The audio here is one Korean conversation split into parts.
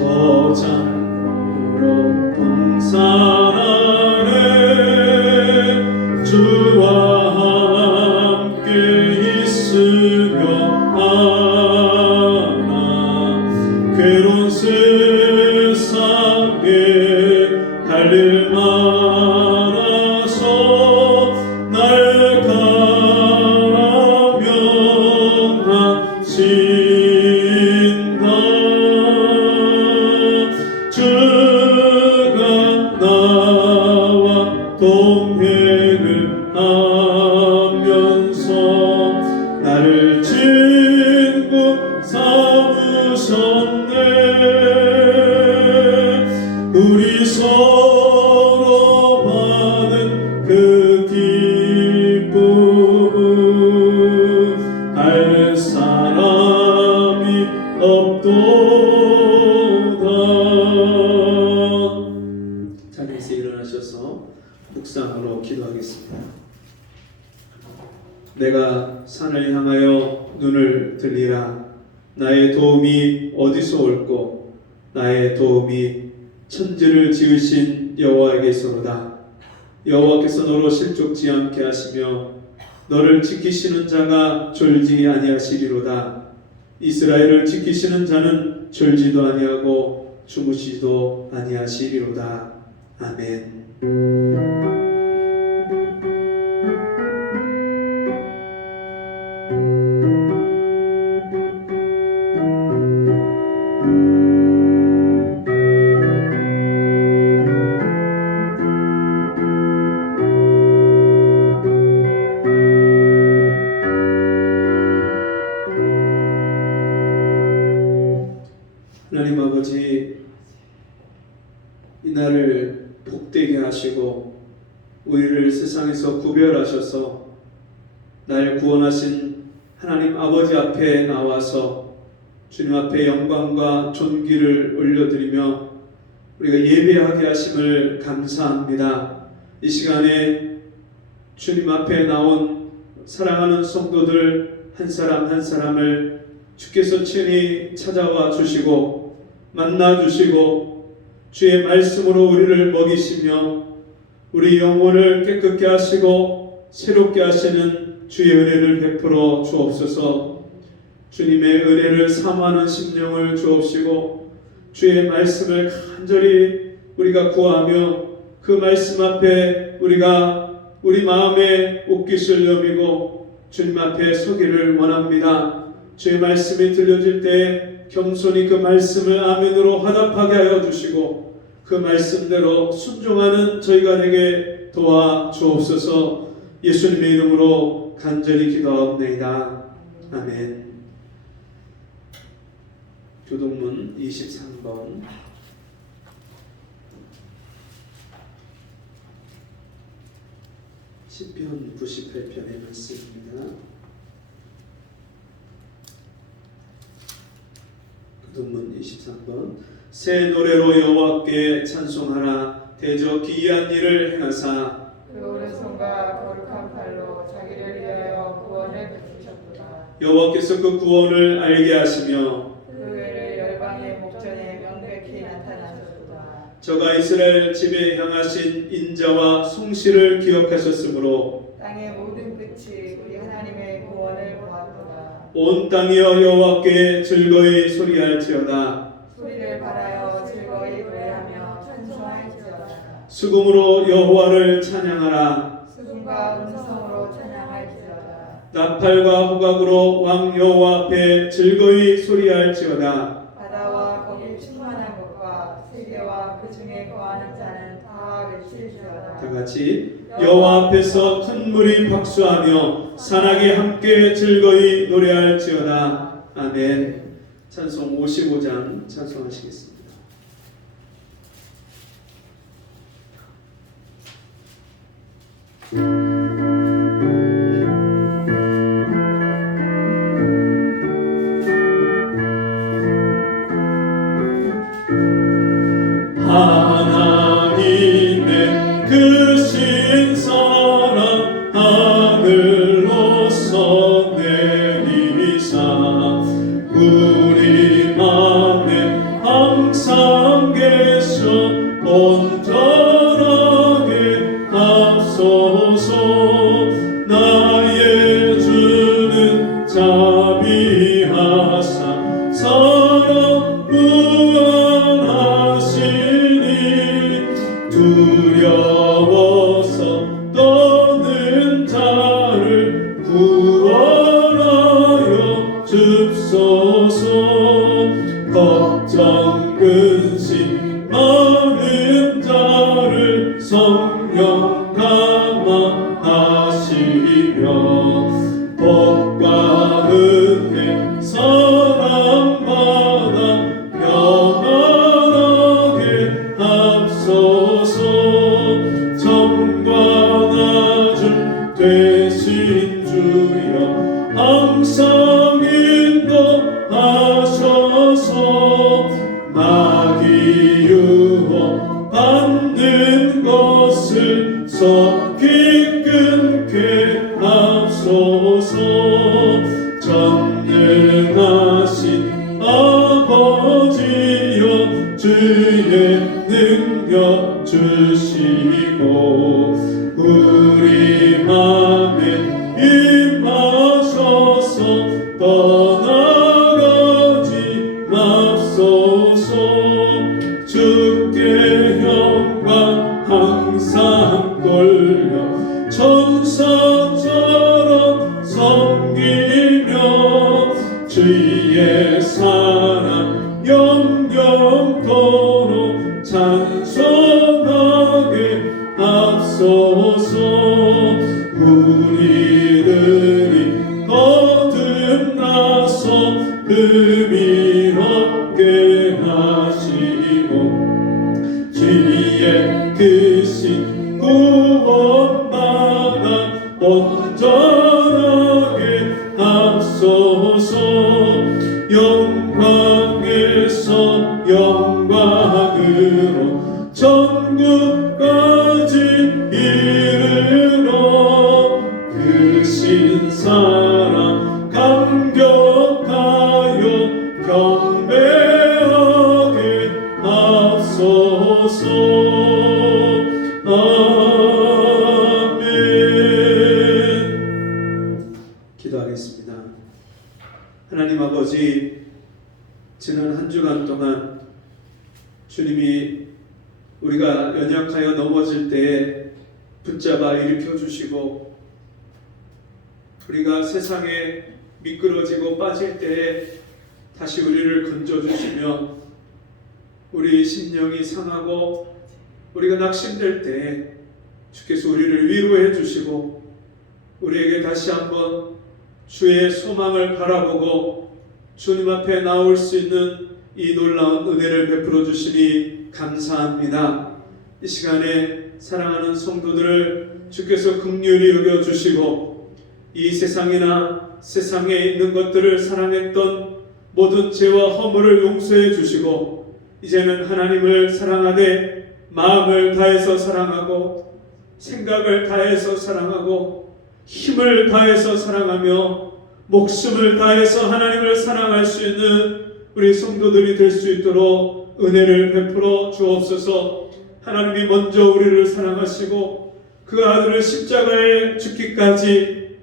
저장으로 동산 아래 주와 함께 있으려 하나 괴로운 세상에 달릴 많아서 날 가라면하신다. 주가 나와 동행을 하면서 나를 친구 삼으셨네. 우리 서로 받은 그 기쁨 알 사람이 없도다. 자리에서 일어나셔서 묵상으로 기도하겠습니다. 내가 산을 향하여 눈을 들리라. 나의 도움이 어디서 올꼬? 나의 도움이 천지를 지으신 여호와에게서로다. 여호와께서 너로 실족지 않게 하시며 너를 지키시는 자가 졸지 아니하시리로다. 이스라엘을 지키시는 자는 졸지도 아니하고 주무시도 아니하시리로다. 아멘. 하나님 아버지, 이날을 복되게 하시고 우리를 세상에서 구별하셔서 날 구원하신 하나님 아버지 앞에 나와서 주님 앞에 영광과 존귀를 올려드리며 우리가 예배하게 하심을 감사합니다. 이 시간에 주님 앞에 나온 사랑하는 성도들 한 사람 한 사람을 주께서 친히 찾아와 주시고 만나 주시고 주의 말씀으로 우리를 먹이시며 우리 영혼을 깨끗게 하시고 새롭게 하시는 주의 은혜를 베풀어 주옵소서. 주님의 은혜를 사모하는 심령을 주옵시고 주의 말씀을 간절히 우리가 구하며 그 말씀 앞에 우리가 우리 마음에 옷깃을 여미고 주님 앞에 서기를 원합니다. 주의 말씀이 들려질 때 겸손히 그 말씀을 아멘으로 화답하게 하여 주시고 그 말씀대로 순종하는 저희가 되게 도와주옵소서. 예수님의 이름으로 간절히 기도하옵나이다. 아멘. 교동문 23번 시편 98편의 말씀입니다. 교동문 23번 새 노래로 여호와께 찬송하라. 대저 기이한 일을 행하사 그 오른손과 거룩한 팔로 자기를 위하여 구원을 베푸셨도다. 여호와께서 그 구원을 알게 하시며 그 외를 열방의 목전에 명백히 나타나셨도다. 저가 이스라엘 집에 향하신 인자와 송시를 기억하셨으므로 땅의 모든 끝이 우리 하나님의 구원을 보았도다. 온 땅이여 여호와께 즐거이 소리할지어다. 소리를 발하여 즐거이 노래하며 찬송할지어다. 수금으로 여호와를 찬양하라. 수금과 음성으로 찬양할지어다. 나팔과 호각으로 왕 여호와 앞에 즐거이 소리할지어다. 바다와 거기 충만한 것과 세계와 그 중에 거하는 자는 다 외칠지어다. 다 같이 여호와 앞에서 큰 물이 박수하며 산악이 함께 즐거이 노래할지어다. 아멘. 찬송 55장 찬송하시겠습니다. 하나님의 그 신선한 하늘로서 내리사 우리 맘에 항상 주의 능력 주시고 우리 맘에 임하셔서 떠나가지 맙소서. 주께 영광 항상 돌려 천사처럼 섬기며 주의 사랑 영영토록 찬송하게 앞서서. 우리들이 거듭나서 의미롭게 하시고 주의 크신 구원받아 온전하게 앞서서. 영광에서 영광으로 천국까지 이르러 그 신사랑 감격하여 경배하게 앞서서. 아멘. 기도하겠습니다. 하나님 아버지, 지난 한 주간 동안 주님이 우리가 연약하여 넘어질 때에 붙잡아 일으켜 주시고, 우리가 세상에 미끄러지고 빠질 때에 다시 우리를 건져 주시며, 우리 심령이 상하고 우리가 낙심될 때에 주께서 우리를 위로해 주시고 우리에게 다시 한번 주의 소망을 바라보고 주님 앞에 나올 수 있는 이 놀라운 은혜를 베풀어 주시니 감사합니다. 이 시간에 사랑하는 성도들을 주께서 긍휼히 여겨 주시고 이 세상이나 세상에 있는 것들을 사랑했던 모든 죄와 허물을 용서해 주시고 이제는 하나님을 사랑하되 마음을 다해서 사랑하고 생각을 다해서 사랑하고 힘을 다해서 사랑하며 목숨을 다해서 하나님을 사랑할 수 있는 우리 성도들이 될 수 있도록 은혜를 베풀어 주옵소서. 하나님이 먼저 우리를 사랑하시고 그 아들을 십자가에 죽기까지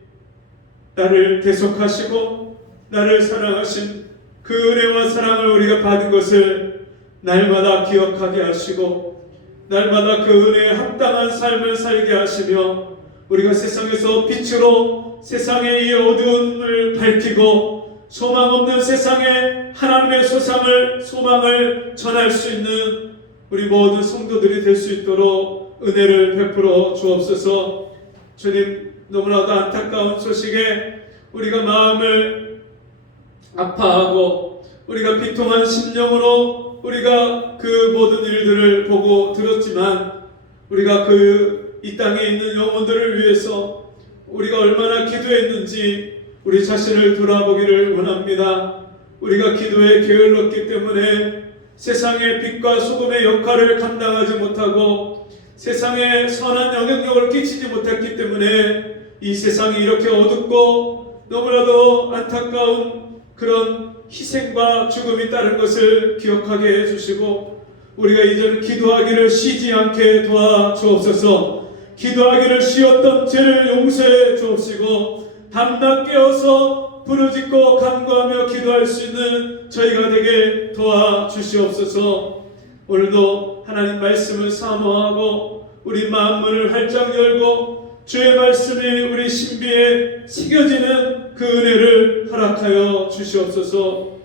나를 대속하시고 나를 사랑하신 그 은혜와 사랑을 우리가 받은 것을 날마다 기억하게 하시고 날마다 그 은혜에 합당한 삶을 살게 하시며 우리가 세상에서 빛으로 세상의 이 어두움을 밝히고 소망 없는 세상에 하나님의 소망을 전할 수 있는 우리 모든 성도들이 될 수 있도록 은혜를 베풀어 주옵소서. 주님, 너무나도 안타까운 소식에 우리가 마음을 아파하고 우리가 비통한 심령으로 우리가 그 모든 일들을 보고 들었지만 우리가 이 땅에 있는 영혼들을 위해서 우리가 얼마나 기도했는지 우리 자신을 돌아보기를 원합니다. 우리가 기도에 게을렀기 때문에 세상의 빛과 소금의 역할을 감당하지 못하고 세상에 선한 영향력을 끼치지 못했기 때문에 이 세상이 이렇게 어둡고 너무나도 안타까운 그런 희생과 죽음이 따른 것을 기억하게 해주시고 우리가 이제는 기도하기를 쉬지 않게 도와주옵소서. 기도하기를 쉬었던 죄를 용서해 주옵시고 밤낮 깨어서 부르짖고 간구하며 기도할 수 있는 저희가 되게 도와주시옵소서. 오늘도 하나님 말씀을 사모하고 우리 마음문을 활짝 열고 주의 말씀이 우리 신비에 새겨지는 그 은혜를 허락하여 주시옵소서.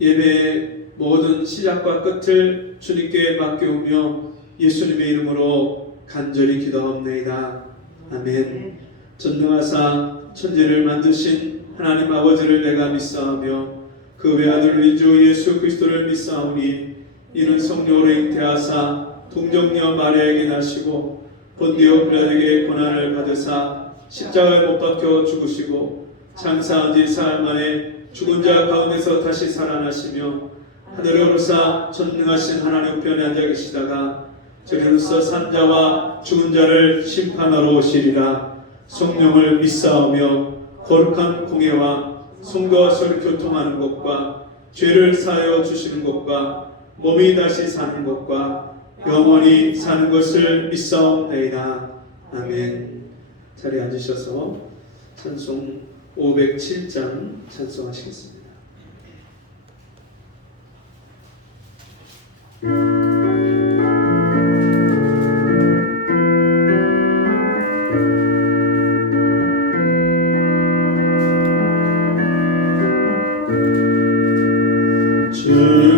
예배의 모든 시작과 끝을 주님께 맡겨오며 예수님의 이름으로 간절히 기도합니다. 아멘. 전능하사 천지를 만드신 하나님 아버지를 내가 믿사오며 그 외아들 우리 주 예수 그리스도를 믿사오니 이는 성령으로 잉태하사 동정녀 마리아에게 나시고 본디오 빌라도에게 고난을 받으사 십자가에 못 박혀 죽으시고 장사한 지 사흘 만에 죽은 자 가운데서 다시 살아나시며 하늘에 오르사 전능하신 하나님 우편에 앉아 계시다가 저리로서 산자와 죽은 자를 심판하러 오시리라. 성령을 믿사오며 거룩한 공예와 성도와 서로 교통하는 것과 죄를 사하여 주시는 것과 몸이 다시 사는 것과 영원히 사는 것을 믿사옵나이다. 아멘. 자리에 앉으셔서 찬송 507장 찬송하시겠습니다.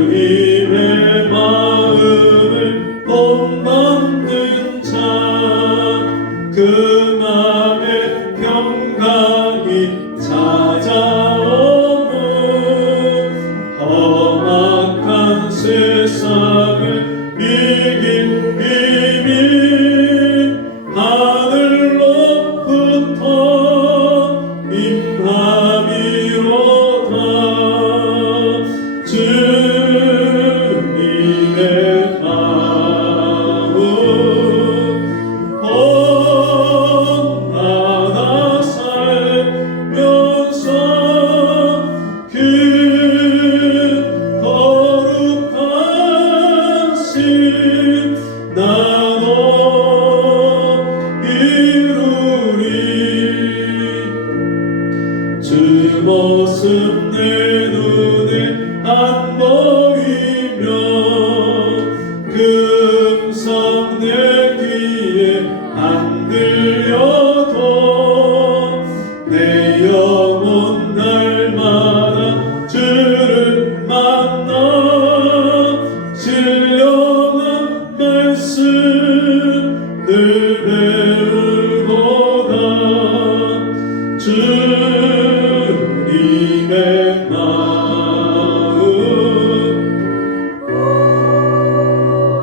주님의 마음을 본받는 자, 그 맘에 평강이 찾아오는 험악한 세상을 이길 힘이 하늘로부터 임함이로다. 주님의 마음 본받아 살면서 그 거룩하신 나도 이루리. 주 모습 내 눈에 안 보이며 그 음성 내 귀에 안 들려도 내 영혼 날마다 주를 만나 신령한 말씀 늘 배우고다. 주님의 마음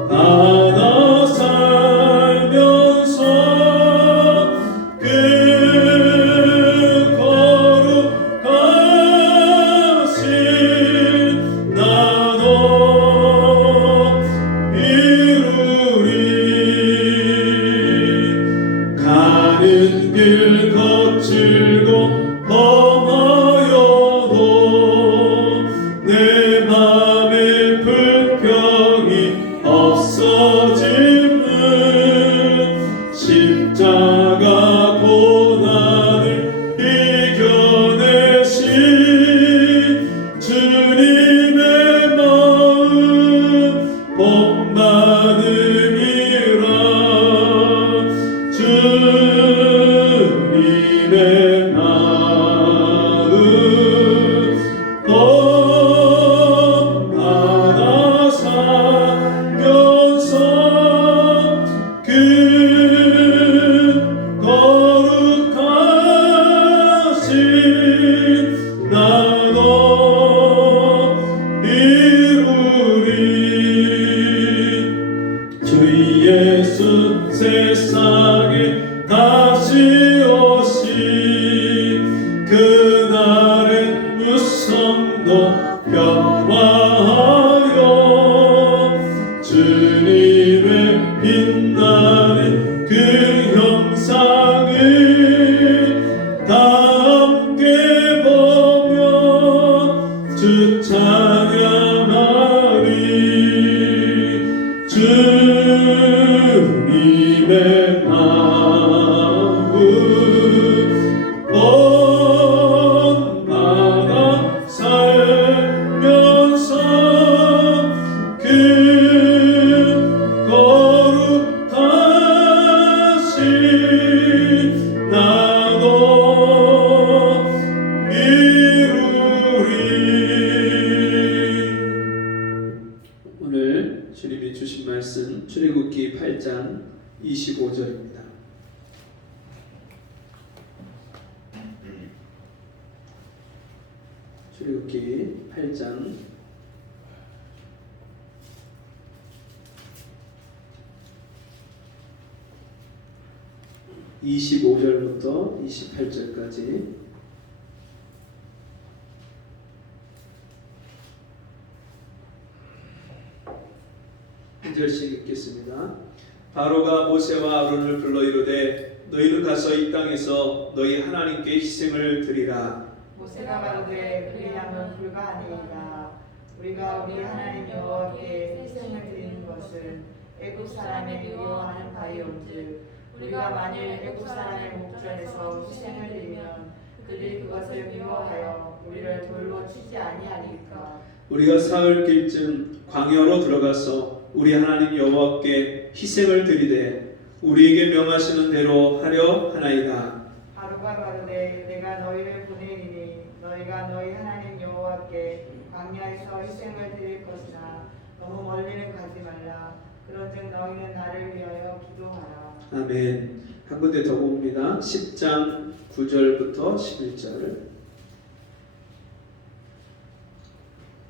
받아 살면서 그 거룩하신 나도 이루리. 가는 길 거칠고 험하여도 내 맘에 불평이 없어지는 십자가 고난을 이겨내신 주님의 마음 본받음이라. 주님의 마음 본받아 살면서 그 거룩하신 나도 이루리. 주 예수 세상에 다시 오신 그날의 무성도 변화하여 주님의 빛나는 그 형상을 다 함께 보며 주 찬양하리. 주님의 마음 본받아 살면서 그 거룩하신 나도 이루리. 오늘 주님이 주신 말씀 출애굽기 8장 25절입니다. 출애굽기 8장 25절부터 28절까지 한 절씩 읽겠습니다. 바로가 모세와 아론을 불러 이르되 너희는 가서 이 땅에서 너희 하나님께 희생을 드리라. 모세가 가로되 그리하면 불가하니이다. 우리가 우리 하나님 여호와께 희생을 드리는 것은 애굽 사람의 미워하는 바이온즉 우리가 만일 애굽 사람의 목전에서 희생을 드리면 그들이 그것을 미워하여 우리를 돌로 치지 아니하리까. 우리가 사흘길쯤 광야로 들어가서 우리 하나님 여호와께 희생을 드리되 우리에게 명하시는 대로 하려 하나이다. 하루가 가로되 내가 너희를 보내리니 너희가 너희 하나님 여호와께 광야에서 희생을 드릴 것이나 너무 멀리는 가지 말라. 그런즉 너희는 나를 위하여 기도하라. 아멘. 한 군데 더 봅니다. 10장 9절부터 11절.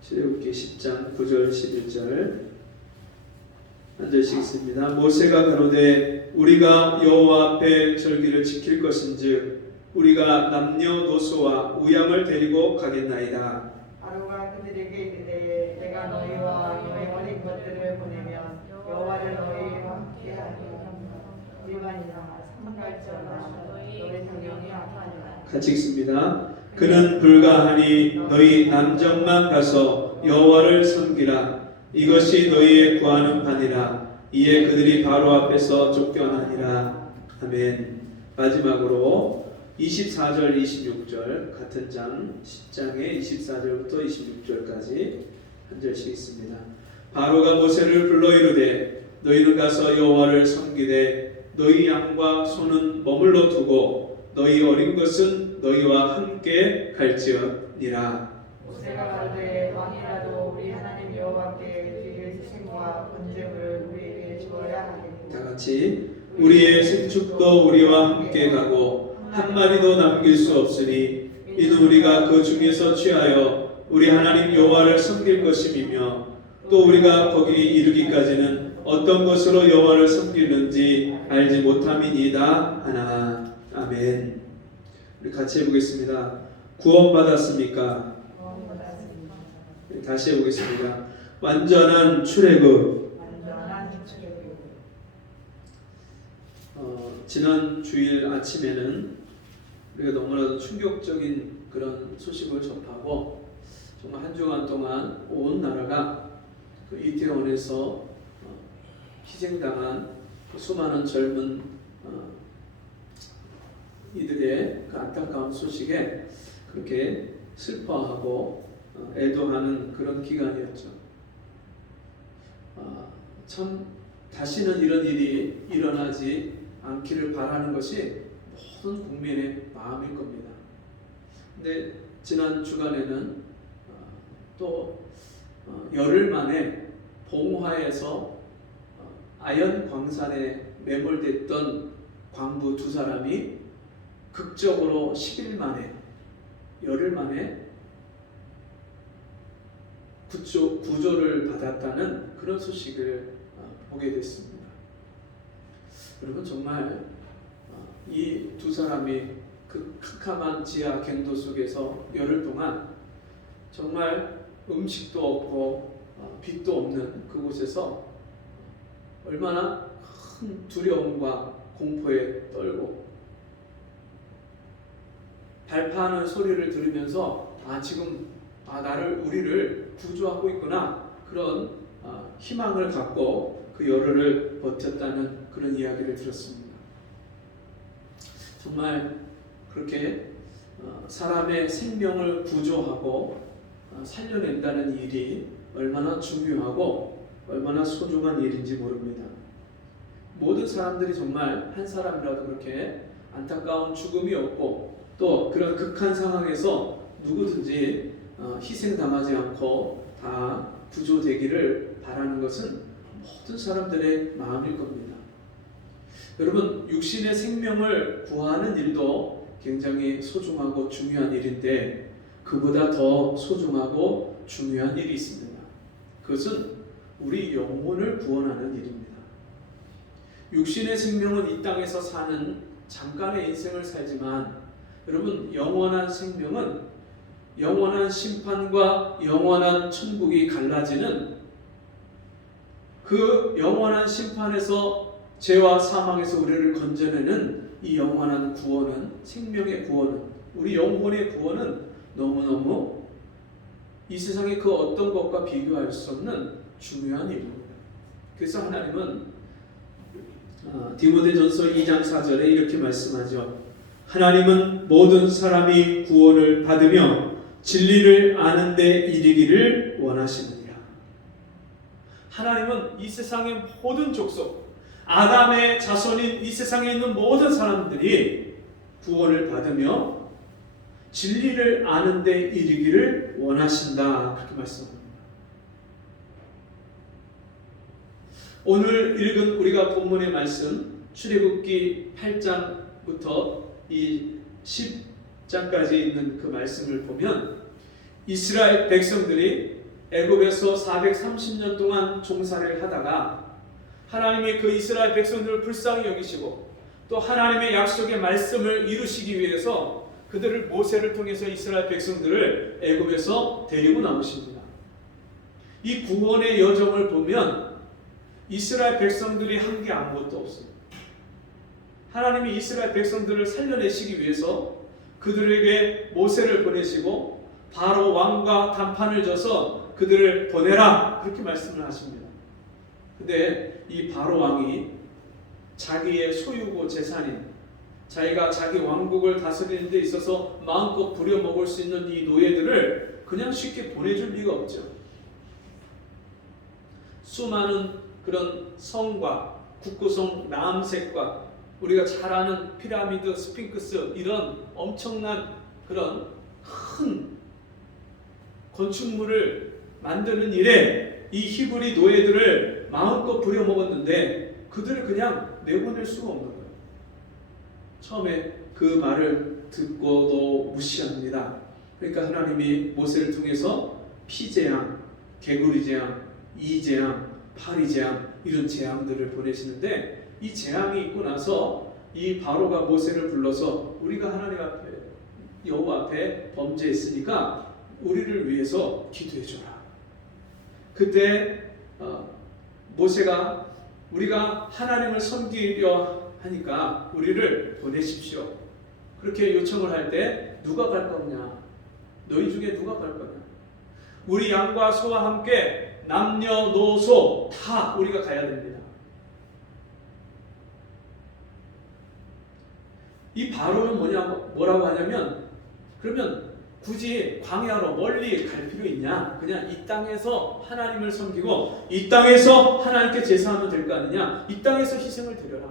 출애굽기 10장 9절 11절 한 절씩 있습니다. 모세가 가로되 우리가 여호와 앞에 절기를 지킬 것인즉 우리가 남녀노소와 우양을 데리고 가겠나이다. 하루가 그들에게 이르되 내가 너희와 너희 어린 것들을 보내면 여호와를 너희와 함께하리라. 우리만이나 삼갈절나 너희 경영이 아파하리라. 같이 읽습니다. 그는 불가하니 너희 남정만 가서 여호와를 섬기라. 이것이 너희의 구하는 바니라. 이에 그들이 바로 앞에서 쫓겨나니라. 아멘. 마지막으로 24절 26절 같은 장 10장의 24절부터 26절까지 한 절씩 있습니다. 바로가 모세를 불러 이르되 너희는 가서 여호와를 섬기되 너희 양과 소는 머물러 두고 너희 어린 것은 너희와 함께 갈지어니라. 모세가 가로되 왕이라도 우리 하나님 여호와께 드릴 희생과 번제물을 우리에게 주어야 하겠고 다 같이 우리의 생축도 우리와 함께 가고 한 마리도 남길 수 없으니 이는 우리가 그 중에서 취하여 우리 하나님 여호와를 섬길 것임이며 또 우리가 거기 이르기까지는 어떤 것으로 여호와를 섬기는지 알지 못함이니이다 하나. 아멘. 우리 같이 해보겠습니다. 구원받았습니까? 다시 해보겠습니다. 완전한 출애굽. 지난 주일 아침에는 우리가 너무나도 충격적인 그런 소식을 접하고 정말 한 주간 동안 온 나라가 그 이태원에서 희생당한 그 수많은 젊은 이들의 그 안타까운 소식에 그렇게 슬퍼하고 애도하는 그런 기간이었죠. 참 다시는 이런 일이 일어나지 않기를 바라는 것이 모든 국민의 마음일 겁니다. 근데 지난 주간에는 또 열흘 만에 봉화에서 아연 광산에 매몰됐던 광부 두 사람이 극적으로 10일 만에 열흘 만에 구조를 받았다는 그런 소식을 보게 됐습니다. 여러분 정말 이 두 사람이 그 캄캄한 지하 갱도 속에서 열흘 동안 정말 음식도 없고 빛도 없는 그곳에서 얼마나 큰 두려움과 공포에 떨고 발파하는 소리를 들으면서 지금 우리를 구조하고 있구나 그런 희망을 갖고 그 열흘을 버텼다는 그런 이야기를 들었습니다. 정말 그렇게 사람의 생명을 구조하고 살려낸다는 일이 얼마나 중요하고 얼마나 소중한 일인지 모릅니다. 모든 사람들이 정말 한 사람이라도 그렇게 안타까운 죽음이 없고 또 그런 극한 상황에서 누구든지 희생당하지 않고 다 구조되기를 바라는 것은 모든 사람들의 마음일 겁니다. 여러분 육신의 생명을 구하는 일도 굉장히 소중하고 중요한 일인데 그보다 더 소중하고 중요한 일이 있습니다. 그것은 우리 영혼을 구원하는 일입니다. 육신의 생명은 이 땅에서 사는 잠깐의 인생을 살지만 여러분 영원한 생명은 영원한 심판과 영원한 천국이 갈라지는 그 영원한 심판에서 죄와 사망에서 우리를 건져내는 이 영원한 구원은 생명의 구원은 우리 영혼의 구원은 너무너무 이 세상의 그 어떤 것과 비교할 수 없는 중요한 일입니다. 그래서 하나님은 디모데전서 2장 4절에 이렇게 말씀하죠. 하나님은 모든 사람이 구원을 받으며 진리를 아는 데 이르기를 원하시느니라. 하나님은 이 세상의 모든 족속, 아담의 자손인 이 세상에 있는 모든 사람들이 구원을 받으며 진리를 아는 데 이르기를 원하신다. 그렇게 말씀합니다. 오늘 읽은 우리가 본문의 말씀 출애굽기 8장부터 이 10장까지 있는 그 말씀을 보면 이스라엘 백성들이 애굽에서 430년 동안 종살이를 하다가 하나님이 그 이스라엘 백성들을 불쌍히 여기시고 또 하나님의 약속의 말씀을 이루시기 위해서 그들을 모세를 통해서 이스라엘 백성들을 애굽에서 데리고 나오십니다. 이 구원의 여정을 보면 이스라엘 백성들이 한 게 아무것도 없습니다. 하나님이 이스라엘 백성들을 살려내시기 위해서 그들에게 모세를 보내시고 바로 왕과 단판을 져서 그들을 보내라 그렇게 말씀을 하십니다. 근데 이 바로 왕이 자기의 소유고 재산인 자기가 자기 왕국을 다스리는 데 있어서 마음껏 부려먹을 수 있는 이 노예들을 그냥 쉽게 보내줄 리가 없죠. 수많은 그런 성과 국구성 남색과 우리가 잘 아는 피라미드, 스핑크스 이런 엄청난 그런 큰 건축물을 만드는 일에 이 히브리 노예들을 마음껏 부려먹었는데 그들을 그냥 내보낼 수가 없는 거예요. 처음에 그 말을 듣고도 무시합니다. 그러니까 하나님이 모세를 통해서 피재앙, 개구리 재앙, 이재앙, 파리재앙 이런 재앙들을 보내시는데 이 재앙이 있고 나서 이 바로가 모세를 불러서 우리가 하나님 앞에 여호와 앞에 범죄했으니까 우리를 위해서 기도해 줘라. 그때 모세가 우리가 하나님을 섬기려 하니까 우리를 보내십시오. 그렇게 요청을 할 때 누가 갈 거냐? 너희 중에 누가 갈 거냐? 우리 양과 소와 함께 남녀노소 다 우리가 가야 됩니다. 이 바로는 뭐라고 하냐면 그러면 굳이 광야로 멀리 갈 필요 있냐? 그냥 이 땅에서 하나님을 섬기고 이 땅에서 하나님께 제사하면 될 거 아니냐? 이 땅에서 희생을 드려라.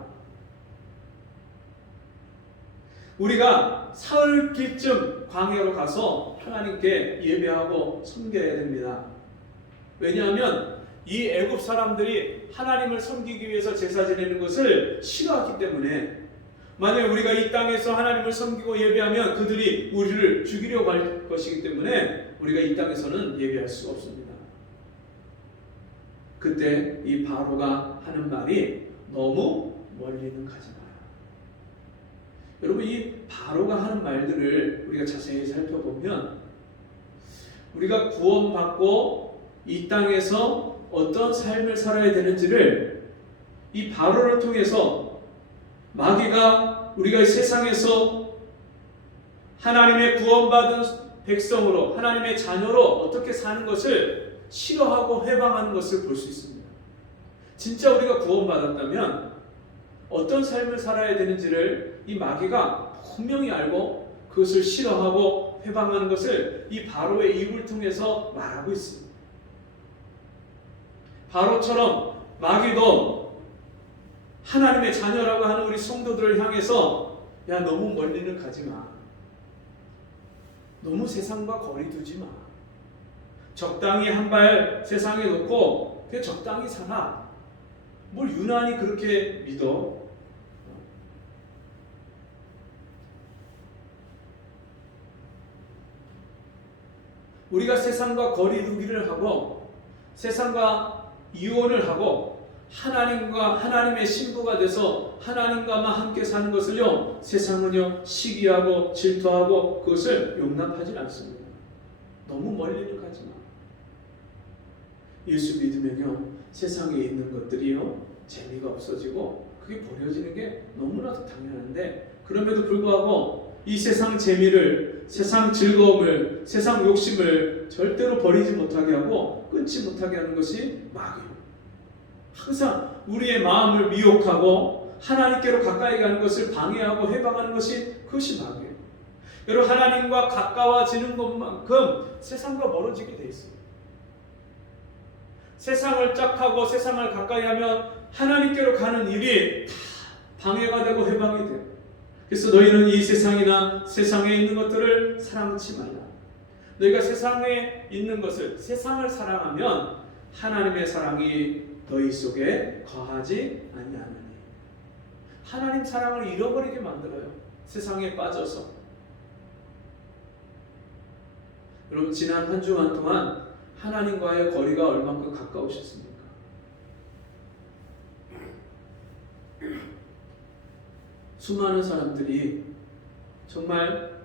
우리가 사흘길쯤 광야로 가서 하나님께 예배하고 섬겨야 됩니다. 왜냐하면 이 애굽 사람들이 하나님을 섬기기 위해서 제사 지내는 것을 싫어하기 때문에 만약 우리가 이 땅에서 하나님을 섬기고 예배하면 그들이 우리를 죽이려고 할 것이기 때문에 우리가 이 땅에서는 예배할 수 없습니다. 그때 이 바로가 하는 말이 너무 멀리는 가지 마라. 여러분 이 바로가 하는 말들을 우리가 자세히 살펴보면 우리가 구원받고 이 땅에서 어떤 삶을 살아야 되는지를 이 바로를 통해서 마귀가 우리가 이 세상에서 하나님의 구원받은 백성으로 하나님의 자녀로 어떻게 사는 것을 싫어하고 회방하는 것을 볼 수 있습니다. 진짜 우리가 구원받았다면 어떤 삶을 살아야 되는지를 이 마귀가 분명히 알고 그것을 싫어하고 회방하는 것을 이 바로의 입을 통해서 말하고 있습니다. 바로처럼 마귀도 하나님의 자녀라고 하는 우리 성도들을 향해서 야 너무 멀리는 가지 마. 너무 세상과 거리 두지 마. 적당히 한 발 세상에 놓고 그냥 적당히 살아. 뭘 유난히 그렇게 믿어? 우리가 세상과 거리 두기를 하고 세상과 이혼을 하고 하나님과 하나님의 신부가 돼서 하나님과만 함께 사는 것을요 세상은요 시기하고 질투하고 그것을 용납하지 않습니다. 너무 멀리는 가지 마. 예수 믿으면요 세상에 있는 것들이요 재미가 없어지고 그게 버려지는 게 너무나도 당연한데 그럼에도 불구하고 이 세상 재미를 세상 즐거움을, 세상 욕심을 절대로 버리지 못하게 하고 끊지 못하게 하는 것이 마귀예요. 항상 우리의 마음을 미혹하고 하나님께로 가까이 가는 것을 방해하고 해방하는 것이 그것이 마귀예요. 여러분, 하나님과 가까워지는 것만큼 세상과 멀어지게 돼 있어요. 세상을 짝하고 세상을 가까이 하면 하나님께로 가는 일이 다 방해가 되고 해방이 돼요. 그래서 너희는 이 세상이나 세상에 있는 것들을 사랑치 말라. 너희가 세상에 있는 것을, 세상을 사랑하면 하나님의 사랑이 너희 속에 거하지 아니하느니. 하나님 사랑을 잃어버리게 만들어요. 세상에 빠져서. 여러분, 지난 한 주간 동안 하나님과의 거리가 얼만큼 가까우셨습니까? 수많은 사람들이 정말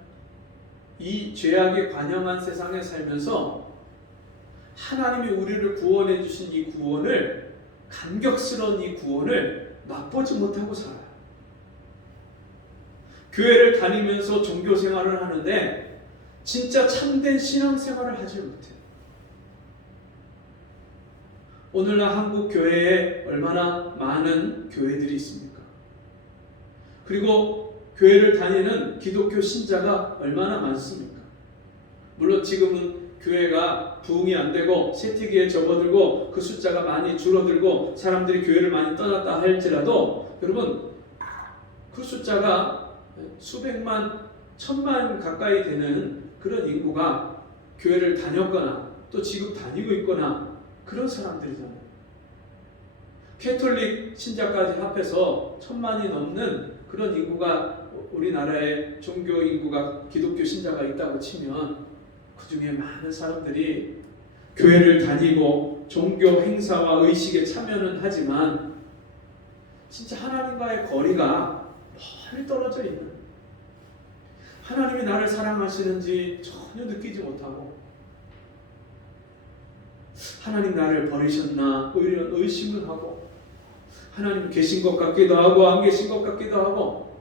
이 죄악에 관영한 세상에 살면서 하나님이 우리를 구원해 주신 이 구원을, 감격스러운 이 구원을 맛보지 못하고 살아요. 교회를 다니면서 종교 생활을 하는데 진짜 참된 신앙 생활을 하지 못해요. 오늘날 한국 교회에 얼마나 많은 교회들이 있습니까? 그리고 교회를 다니는 기독교 신자가 얼마나 많습니까? 물론 지금은 교회가 부흥이 안 되고 세티기에 접어들고 그 숫자가 많이 줄어들고 사람들이 교회를 많이 떠났다 할지라도, 여러분, 그 숫자가 수백만, 천만 가까이 되는 그런 인구가 교회를 다녔거나 또 지금 다니고 있거나 그런 사람들이잖아요. 캐톨릭 신자까지 합해서 1000만이 넘는 그런 인구가, 우리나라에 종교 인구가, 기독교 신자가 있다고 치면 그 중에 많은 사람들이 교회를 다니고 종교 행사와 의식에 참여는 하지만 진짜 하나님과의 거리가 멀리 떨어져 있는, 하나님이 나를 사랑하시는지 전혀 느끼지 못하고 하나님 나를 버리셨나 이런 의심을 하고, 하나님 계신 것 같기도 하고 안 계신 것 같기도 하고,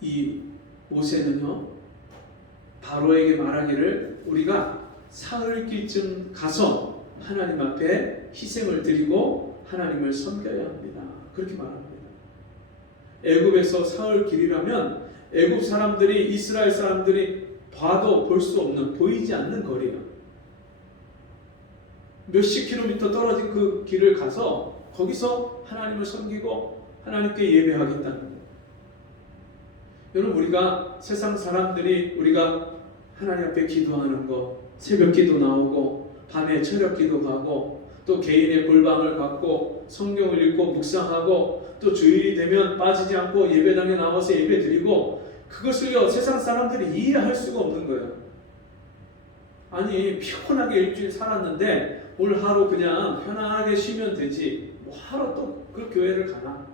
이 모세는요, 바로에게 말하기를 우리가 사흘길쯤 가서 하나님 앞에 희생을 드리고 하나님을 섬겨야 합니다. 그렇게 말합니다. 애굽에서 사흘길이라면 애굽 사람들이, 이스라엘 사람들이 봐도 볼 수 없는, 보이지 않는 거리예요. 몇십 킬로미터 떨어진 그 길을 가서 거기서 하나님을 섬기고 하나님께 예배하겠다는 거예요. 여러분, 우리가 세상 사람들이 우리가 하나님 앞에 기도하는 거, 새벽 기도 나오고 밤에 철학 기도 가고 또 개인의 골방을 갖고 성경을 읽고 묵상하고 또 주일이 되면 빠지지 않고 예배당에 나와서 예배 드리고, 그것을요 세상 사람들이 이해할 수가 없는 거예요. 아니, 피곤하게 일주일 살았는데 오늘 하루 그냥 편안하게 쉬면 되지, 뭐 하루 또 그 교회를 가나?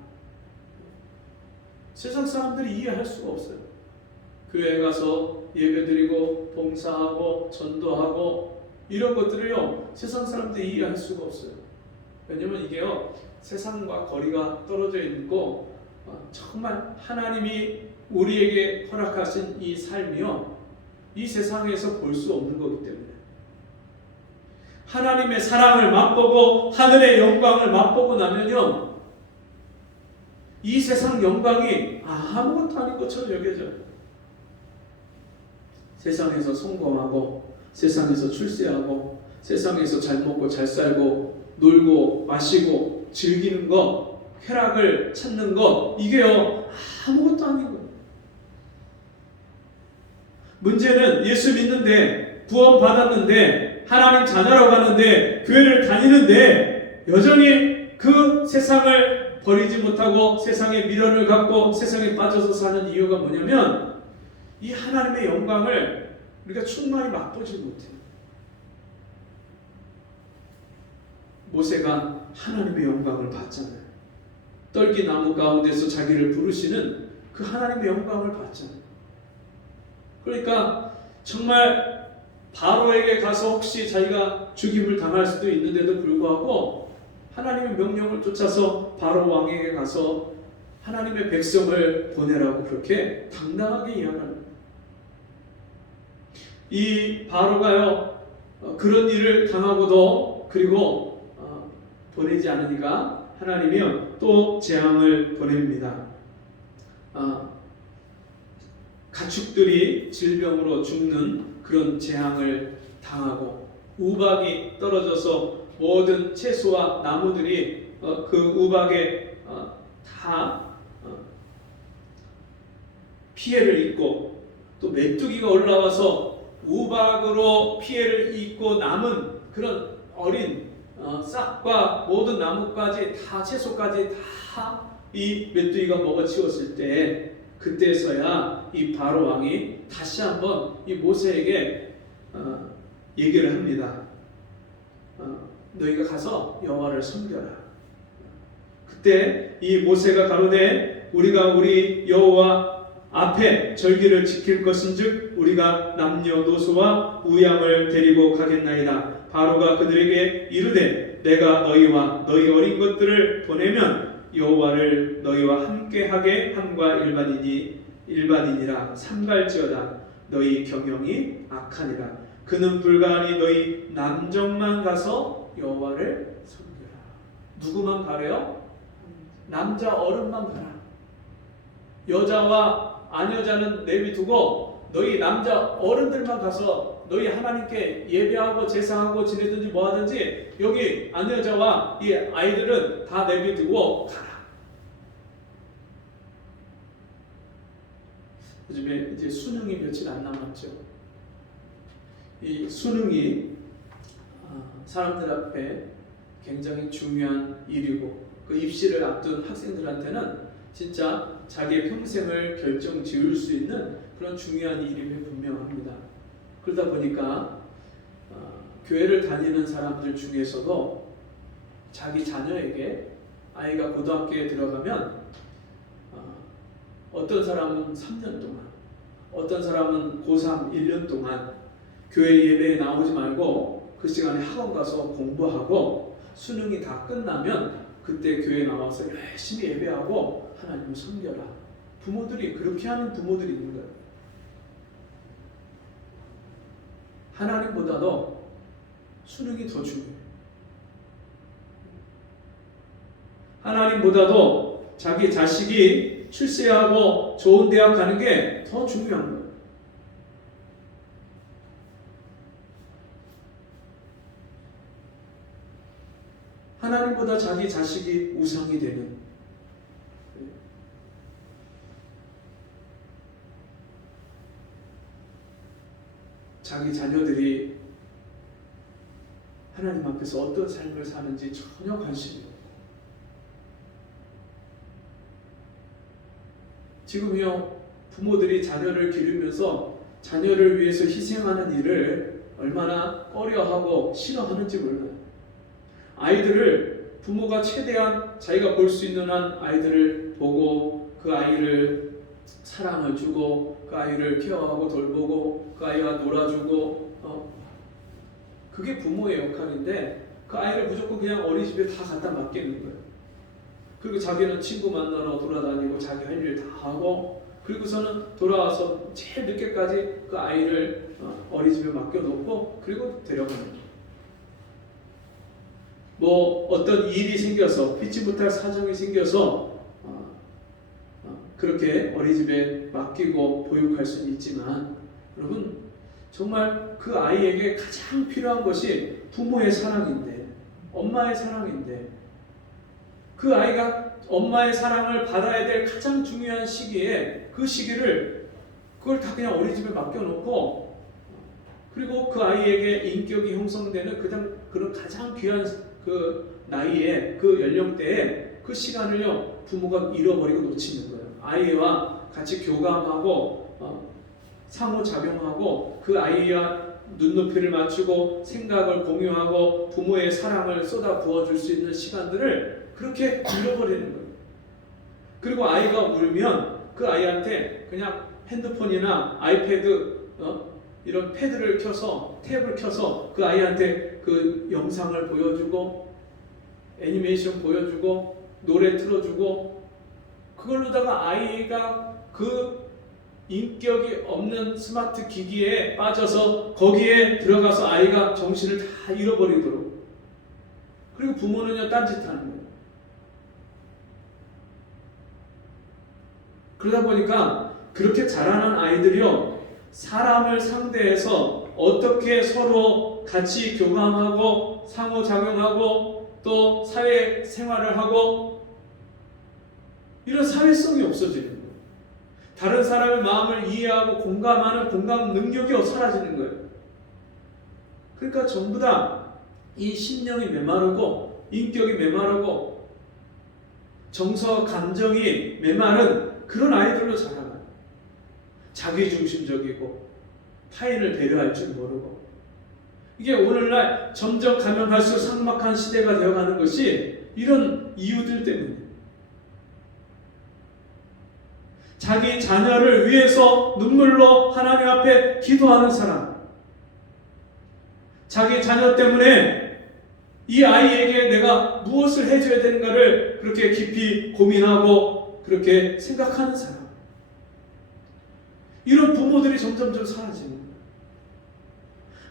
세상 사람들이 이해할 수가 없어요. 교회에 가서 예배드리고 봉사하고 전도하고 이런 것들을요 세상 사람들이 이해할 수가 없어요. 왜냐면 이게요 세상과 거리가 떨어져 있고, 정말 하나님이 우리에게 허락하신 이 삶이요 이 세상에서 볼 수 없는 거기 때문에, 하나님의 사랑을 맛보고 하늘의 영광을 맛보고 나면요 이 세상 영광이 아무것도 아닌 것처럼 여겨져요. 세상에서 성공하고 세상에서 출세하고 세상에서 잘 먹고 잘 살고 놀고 마시고 즐기는 거, 쾌락을 찾는 거, 이게요 아무것도 아닌 거예요. 문제는 예수 믿는데, 구원 받았는데, 하나님 자녀라고 하는데, 교회를 다니는데 여전히 그 세상을 버리지 못하고 세상에 미련을 갖고 세상에 빠져서 사는 이유가 뭐냐면, 이 하나님의 영광을 우리가 충만히 맛보지 못해요. 모세가 하나님의 영광을 봤잖아요. 떨기나무 가운데서 자기를 부르시는 그 하나님의 영광을 봤잖아요. 그러니까 정말 바로에게 가서 혹시 자기가 죽임을 당할 수도 있는데도 불구하고 하나님의 명령을 쫓아서 바로 왕에게 가서 하나님의 백성을 보내라고 그렇게 당당하게 이야기합니다. 이 바로가요 그런 일을 당하고도 그리고 보내지 않으니까 하나님이 또 재앙을 보냅니다. 가축들이 질병으로 죽는 그런 재앙을 당하고 우박이 떨어져서 모든 채소와 나무들이 그 우박에 다 피해를 입고 또 메뚜기가 올라와서 우박으로 피해를 입고 남은 그런 어린 싹과 모든 나무까지 다 채소까지 다 이 메뚜기가 먹어치웠을 때 그때서야 이 바로 왕이 다시 한번 이 모세에게 얘기를 합니다. 너희가 가서 여호와를 섬겨라. 그때 이 모세가 가로되 우리가 우리 여호와 앞에 절기를 지킬 것인즉 우리가 남녀노소와 우양을 데리고 가겠나이다. 바로가 그들에게 이르되 내가 너희와 너희 어린 것들을 보내면 여호와를 너희와 함께하게 함과 일반이니라 삼갈지어다. 너희 경영이 악하니라. 그는 불가하니 너희 남정만 가서 여호와를 섬겨라. 누구만 가래요? 남자 어른만 가라. 여자와 아녀자는 내비두고 너희 남자 어른들만 가서 너희 하나님께 예배하고 제사하고 지내든지 뭐하든지 여기 아녀자와 이 아이들은 다 내비두고 가라. 요즘에 이제 수능이 며칠 안 남았죠. 이 수능이 사람들 앞에 굉장히 중요한 일이고 그 입시를 앞둔 학생들한테는 진짜 자기의 평생을 결정 지을 수 있는 그런 중요한 일임이 분명합니다. 그러다 보니까 교회를 다니는 사람들 중에서도 자기 자녀에게 아이가 고등학교에 들어가면 어떤 사람은 3년 동안 어떤 사람은 고3 1년 동안 교회 예배에 나오지 말고 그 시간에 학원 가서 공부하고 수능이 다 끝나면 그때 교회에 나와서 열심히 예배하고 하나님을 섬겨라. 부모들이 그렇게 하는 부모들이 있는 거예요. 하나님보다도 수능이 더 중요해요. 하나님보다도 자기 자식이 출세하고 좋은 대학 가는 게 더 중요한 거예요. 하나님보다 자기 자식이 우상이 되는 자기 자녀들이 하나님 앞에서 어떤 삶을 사는지 전혀 관심이 없고 지금요 부모들이 자녀를 기르면서 자녀를 위해서 희생하는 일을 얼마나 꺼려하고 싫어하는지 몰라요. 아이들을 부모가 최대한 자기가 볼 수 있는 한 아이들을 보고 그 아이를 사랑을 주고 그 아이를 케어하고 돌보고 그 아이와 놀아주고 그게 부모의 역할인데 그 아이를 무조건 그냥 어린이집에 다 갖다 맡기는 거예요. 그리고 자기는 친구 만나러 돌아다니고 자기 할 일 다 하고 그리고서는 돌아와서 제일 늦게까지 그 아이를 어린이집에 맡겨놓고 그리고 데려가는 거예요. 뭐 어떤 일이 생겨서 피치 못할 사정이 생겨서 그렇게 어린이집에 맡기고 보육할 수는 있지만 여러분 정말 그 아이에게 가장 필요한 것이 부모의 사랑인데 엄마의 사랑인데 그 아이가 엄마의 사랑을 받아야 될 가장 중요한 시기에 그 시기를 그걸 다 그냥 어린이집에 맡겨놓고 그리고 그 아이에게 인격이 형성되는 그런 가장 귀한 그 나이에 그 연령대에 그 시간을요 부모가 잃어버리고 놓치는 거예요. 아이와 같이 교감하고 상호작용하고 그 아이와 눈높이를 맞추고 생각을 공유하고 부모의 사랑을 쏟아 부어줄 수 있는 시간들을 그렇게 잃어버리는 거예요. 그리고 아이가 울면 그 아이한테 그냥 핸드폰이나 아이패드 이런 패드를 켜서 탭을 켜서 그 아이한테 그 영상을 보여주고 애니메이션 보여주고 노래 틀어주고 그걸로다가 아이가 그 인격이 없는 스마트 기기에 빠져서 거기에 들어가서 아이가 정신을 다 잃어버리도록 그리고 부모는요 딴짓하는 거예요. 그러다 보니까 그렇게 자라는 아이들이요 사람을 상대해서 어떻게 서로 같이 교감하고 상호작용하고 또 사회생활을 하고 이런 사회성이 없어지는 거예요. 다른 사람의 마음을 이해하고 공감하는 공감 능력이 사라지는 거예요. 그러니까 전부 다 이 심령이 메마르고 인격이 메마르고 정서와 감정이 메마른 그런 아이들로 자라나요. 자기중심적이고 타인을 배려할 줄 모르고 이게 오늘날 점점 가면 갈수록 삭막한 시대가 되어가는 것이 이런 이유들 때문이에요. 자기 자녀를 위해서 눈물로 하나님 앞에 기도하는 사람, 자기 자녀 때문에 이 아이에게 내가 무엇을 해줘야 되는가를 그렇게 깊이 고민하고 그렇게 생각하는 사람, 이런 부모들이 점점점 사라지는 거예요.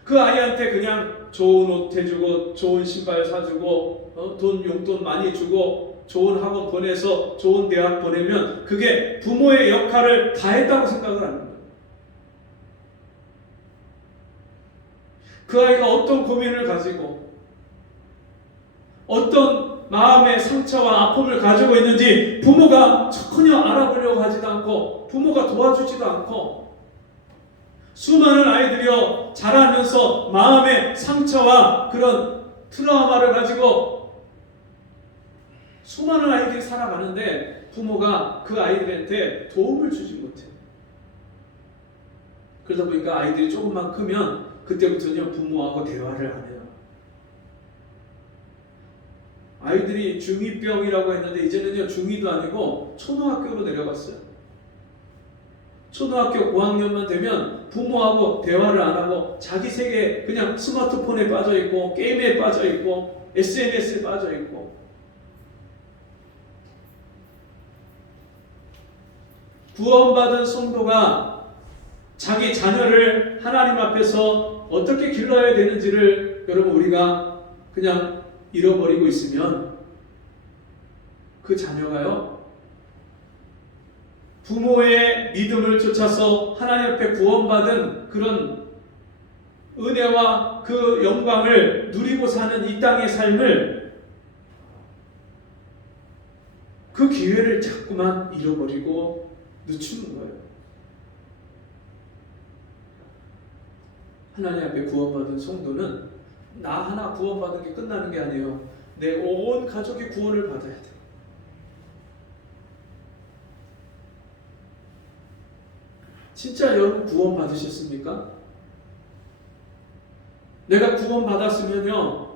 그 아이한테 그냥 좋은 옷 해주고 좋은 신발 사주고 돈 용돈 많이 주고 좋은 학원 보내서 좋은 대학 보내면 그게 부모의 역할을 다 했다고 생각을 하는 거예요. 그 아이가 어떤 고민을 가지고 어떤 마음의 상처와 아픔을 가지고 있는지 부모가 전혀 알아보려고 하지도 않고 부모가 도와주지도 않고 수많은 아이들이요 자라면서 마음의 상처와 그런 트라우마를 가지고 수많은 아이들이 살아가는데 부모가 그 아이들한테 도움을 주지 못해요. 그러다 보니까 아이들이 조금만 크면 그때부터는 부모하고 대화를 안 해요. 아이들이 중2병이라고 했는데 이제는요 중2도 아니고 초등학교로 내려갔어요. 초등학교 고학년만 되면 부모하고 대화를 안 하고 자기 세계 그냥 스마트폰에 빠져 있고 게임에 빠져 있고 SNS에 빠져 있고 구원받은 성도가 자기 자녀를 하나님 앞에서 어떻게 길러야 되는지를 여러분 우리가 그냥 잃어버리고 있으면 그 자녀가요 부모의 믿음을 쫓아서 하나님 앞에 구원받은 그런 은혜와 그 영광을 누리고 사는 이 땅의 삶을 그 기회를 자꾸만 잃어버리고 늦추는 거예요. 하나님 앞에 구원받은 성도는 나 하나 구원받은 게 끝나는 게 아니에요. 내 온 가족이 구원을 받아야 돼. 진짜 여러분 구원 받으셨습니까? 내가 구원 받았으면요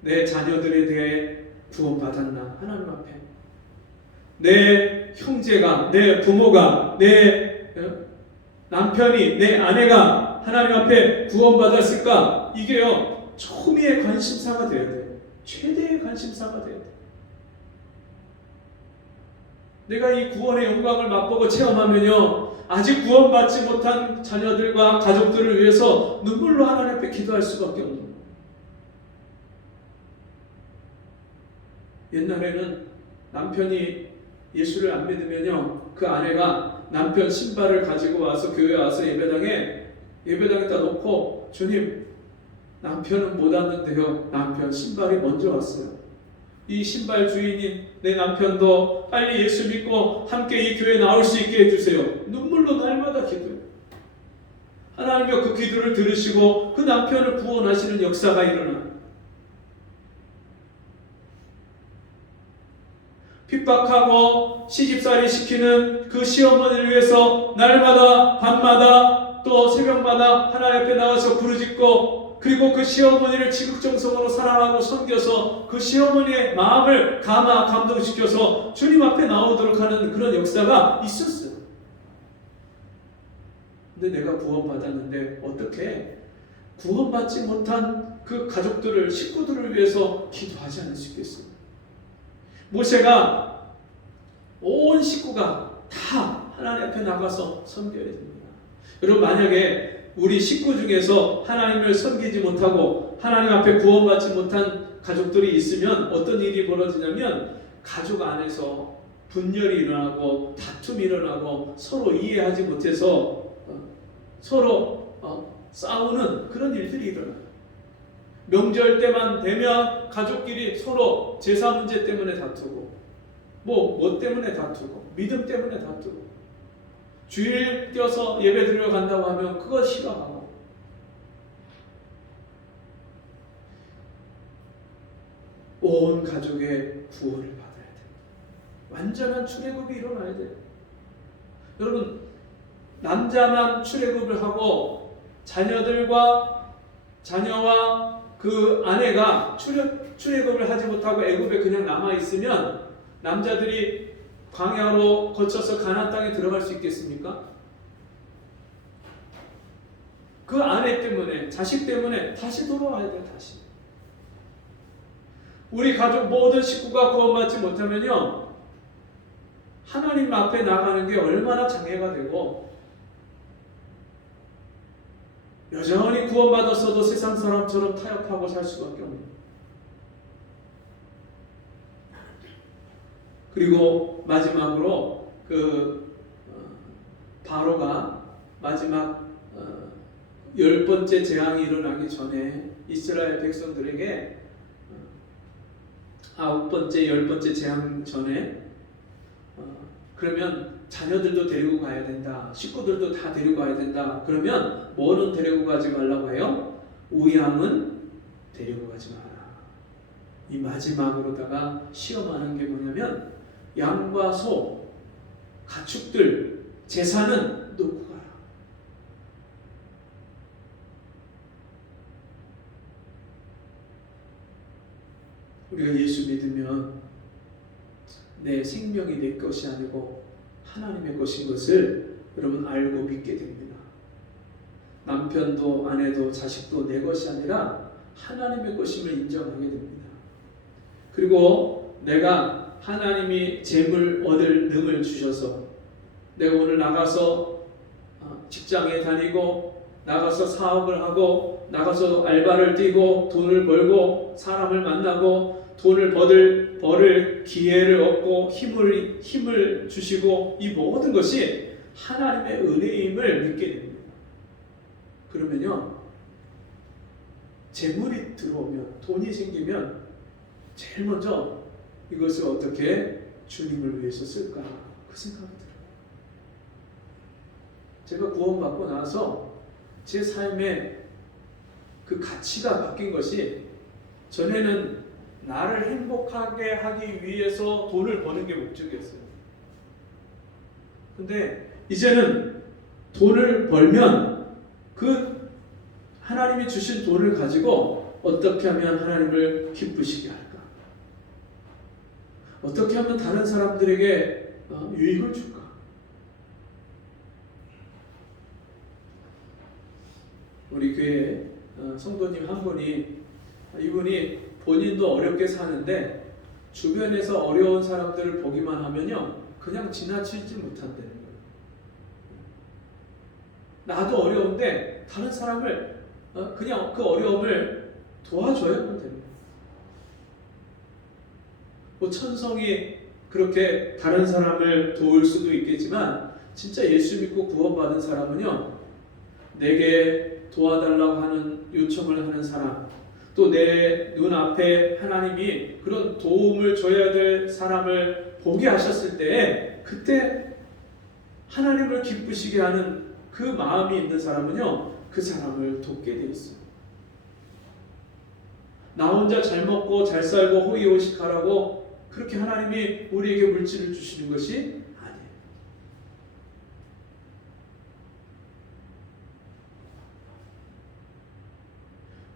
내 자녀들에 대해 구원 받았나 하나님 앞에 내 형제가 내 부모가 내 남편이 내 아내가 하나님 앞에 구원 받았을까? 이게요 초미의 관심사가 되어야 돼요. 최대의 관심사가 되어야 돼요. 내가 이 구원의 영광을 맛보고 체험하면요 아직 구원받지 못한 자녀들과 가족들을 위해서 눈물로 하나님 앞에 기도할 수밖에 없는 거예요. 옛날에는 남편이 예수를 안 믿으면요 그 아내가 남편 신발을 가지고 와서 교회에 와서 예배당에다 놓고 주님 남편은 못 왔는데요 남편 신발이 먼저 왔어요. 이 신발 주인인 내 남편도 빨리 예수 믿고 함께 이 교회에 나올 수 있게 해주세요. 눈물로 날마다 기도해요. 하나님이 그 기도를 들으시고 그 남편을 구원하시는 역사가 일어나요. 핍박하고 시집살이 시키는 그 시어머니를 위해서 날마다 밤마다 또 새벽마다 하나님 앞에 나와서 부르짖고 그리고 그 시어머니를 지극정성으로 사랑하고 섬겨서 그 시어머니의 마음을 감동시켜서 주님 앞에 나오도록 하는 그런 역사가 있었어요. 근데 내가 구원받았는데 어떻게 구원받지 못한 그 가족들을, 식구들을 위해서 기도하지 않을 수 있겠어요? 모세가 온 식구가 다 하나님 앞에 나가서 섬겨야 됩니다. 여러분, 만약에 우리 식구 중에서 하나님을 섬기지 못하고 하나님 앞에 구원받지 못한 가족들이 있으면 어떤 일이 벌어지냐면 가족 안에서 분열이 일어나고 다툼이 일어나고 서로 이해하지 못해서 서로 싸우는 그런 일들이 일어나요. 명절 때만 되면 가족끼리 서로 제사 문제 때문에 다투고 뭐 때문에 다투고 믿음 때문에 다투고 주일 껴서 예배 드리러 간다고 하면 그거 싫어하고 온 가족의 구원을 받아야 돼요. 완전한 출애굽이 일어나야 돼요. 여러분, 남자만 출애굽을 하고 자녀와 그 아내가 출애굽을 하지 못하고 애굽에 그냥 남아 있으면 남자들이 광야로 거쳐서 가나안 땅에 들어갈 수 있겠습니까? 그 아내 때문에, 자식 때문에 다시 돌아와야 돼요. 다시. 우리 가족 모든 식구가 구원받지 못하면요, 하나님 앞에 나가는 게 얼마나 장애가 되고 여전히 구원받았어도 세상 사람처럼 타협하고 살 수밖에 없는. 그리고 마지막으로 바로가 마지막 10번째 재앙이 일어나기 전에 이스라엘 백성들에게 9번째, 10번째 재앙 전에 그러면 자녀들도 데리고 가야 된다. 식구들도 다 데리고 가야 된다. 그러면 뭐는 데리고 가지 말라고 해요? 우양은 데리고 가지 마라. 이 마지막으로다가 시험하는 게 뭐냐면 양과 소, 가축들, 제사는 놓고 가라. 우리가 예수 믿으면 내 생명이 내 것이 아니고 하나님의 것인 것을 여러분 알고 믿게 됩니다. 남편도 아내도 자식도 내 것이 아니라 하나님의 것임을 인정하게 됩니다. 그리고 내가 하나님이 재물 얻을 능을 주셔서 내가 오늘 나가서 직장에 다니고 나가서 사업을 하고 나가서 알바를 뛰고 돈을 벌고 사람을 만나고 돈을 벌을 기회를 얻고 힘을 주시고 이 모든 것이 하나님의 은혜임을 믿게 됩니다. 그러면요, 재물이 들어오면, 돈이 생기면 제일 먼저 이것을 어떻게 주님을 위해서 쓸까 그 생각이 들어요. 제가 구원받고 나서 제 삶의 그 가치가 바뀐 것이, 전에는 나를 행복하게 하기 위해서 돈을 버는 게 목적이었어요. 근데 이제는 돈을 벌면 그 하나님이 주신 돈을 가지고 어떻게 하면 하나님을 기쁘시게 할까? 어떻게 하면 다른 사람들에게 유익을 줄까? 우리 교회 성도님 한 분이, 이분이 본인도 어렵게 사는데 주변에서 어려운 사람들을 보기만 하면요 그냥 지나치지 못한다는 거예요. 나도 어려운데 다른 사람을 그냥 그 어려움을 도와줘야 하면 됩니다. 뭐 천성이 그렇게 다른 사람을 도울 수도 있겠지만 진짜 예수 믿고 구원받은 사람은요, 내게 도와달라고 하는 요청을 하는 사람, 또 내 눈앞에 하나님이 그런 도움을 줘야 될 사람을 보게 하셨을 때 그때 하나님을 기쁘시게 하는 그 마음이 있는 사람은요 그 사람을 돕게 돼 있어요. 나 혼자 잘 먹고 잘 살고 호의호식하라고 그렇게 하나님이 우리에게 물질을 주시는 것이 아니에요.